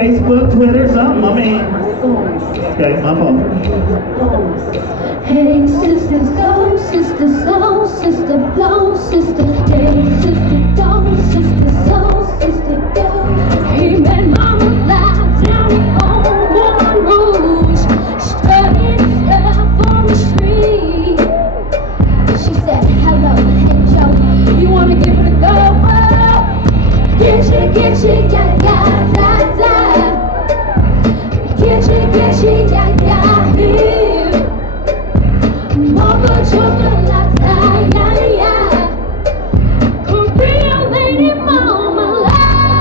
Facebook, Twitter, something. I mean, okay, my fault. Hey, sisters, go, sisters, go, sister, blow, sister. Hey, sister, go, sister, so, sister, go. He met mama live down on Moulin Rouge, strutting stuff on the street. She said, hello, hey Joe, you wanna give it a go? Get you, yeah, yeah, da, da. Get you, yeah, yeah, here. Mocha chocolate, yeah, yeah. Korean lady mama life.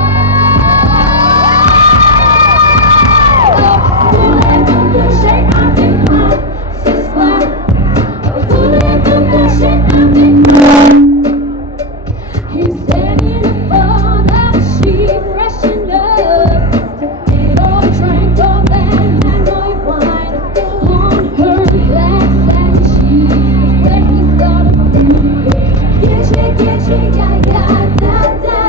Voulez-vous coucher avec moi ce soir? Voulez-vous coucher avec moi? He's standing in front of the sheet, freshened up. Ate all, drank all that Hanoi wine on her black satin sheets. Then he started thinking, get you, yeah, yeah, da, da.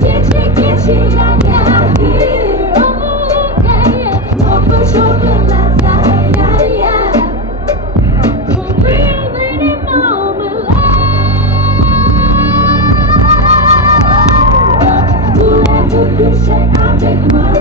Get you, yeah, yeah, here. Oh, yeah, yeah. Mocha chocolate, yeah, yeah. Korean lady mama life. Voulez-vous coucher avec moi?